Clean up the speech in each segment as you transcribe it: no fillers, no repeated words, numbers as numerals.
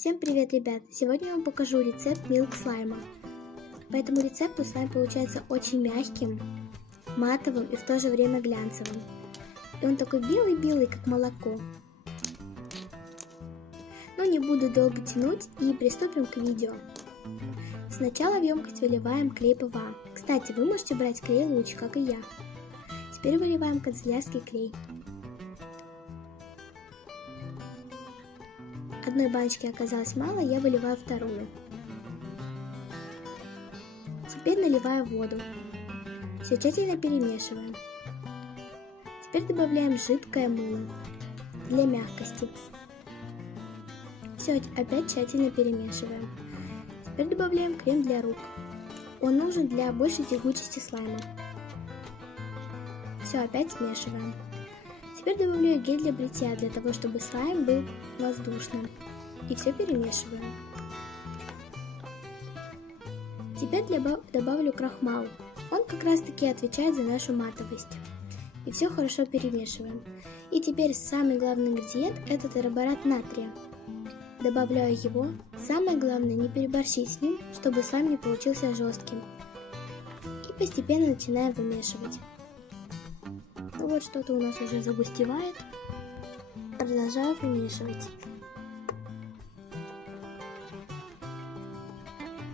Всем привет, ребят! Сегодня я вам покажу рецепт милк слайма. По этому рецепту слайм получается очень мягким, матовым и в то же время глянцевым. И он такой белый-белый, как молоко. Но не буду долго тянуть и приступим к видео. Сначала в емкость выливаем клей ПВА. Кстати, вы можете брать клей луч, как и я. Теперь выливаем канцелярский клей. Одной баночки оказалось мало, я выливаю вторую. Теперь наливаю воду. Все тщательно перемешиваем. Теперь добавляем жидкое мыло для мягкости. Все опять тщательно перемешиваем. Теперь добавляем крем для рук. Он нужен для большей тягучести слайма. Все опять смешиваем. Теперь добавляю гель для бритья, для того, чтобы слайм был воздушным. И все перемешиваем. Теперь добавлю крахмал. Он как раз таки отвечает за нашу матовость. И все хорошо перемешиваем. И теперь самый главный ингредиент – это тетраборат натрия. Добавляю его. Самое главное не переборщить с ним, чтобы слайм не получился жестким. И постепенно начинаем вымешивать. Ну вот что-то у нас уже загустевает. Продолжаю вымешивать.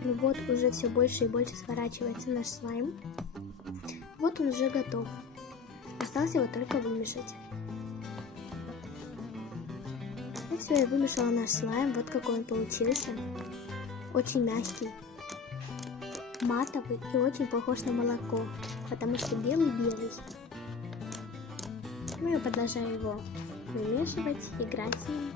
Ну вот уже все больше и больше сворачивается наш слайм. Вот он уже готов. Осталось его только вымешать. И все, я вымешала наш слайм. Вот какой он получился. Очень мягкий, матовый и очень похож на молоко, потому что белый-белый. Ну, я продолжаю его вымешивать, играть с ним.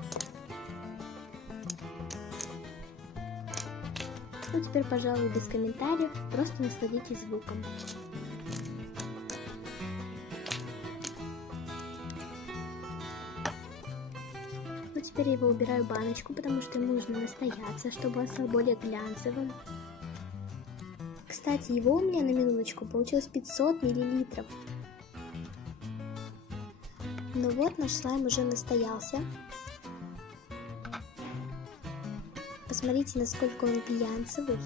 Ну, теперь, пожалуй, без комментариев, просто насладитесь звуком. Ну, теперь я его убираю в баночку, потому что ему нужно настояться, чтобы он стал более глянцевым. Кстати, его у меня на минуточку получилось 500 мл. Ну вот, наш слайм уже настоялся. Посмотрите, насколько он глянцевый.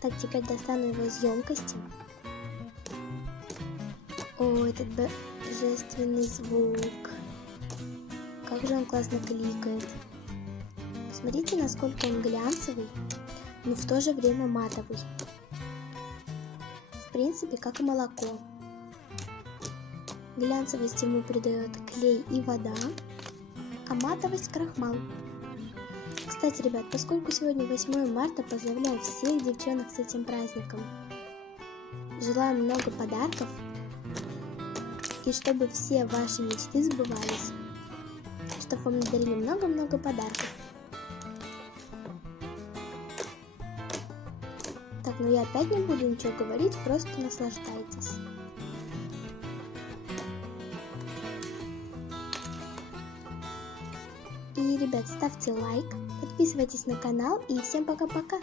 Так, теперь достану его из емкости. О, этот божественный звук. Как же он классно кликает. Посмотрите, насколько он глянцевый, но в то же время матовый. В принципе, как и молоко. Глянцевость ему придает клей и вода, а матовость крахмал. Кстати, ребят, поскольку сегодня 8 марта, поздравляю всех девчонок с этим праздником. Желаю много подарков и чтобы все ваши мечты сбывались, чтобы вам дарили много-много подарков. Так, ну я опять не буду ничего говорить, просто наслаждайтесь. И, ребят, ставьте лайк, подписывайтесь на канал и всем пока-пока!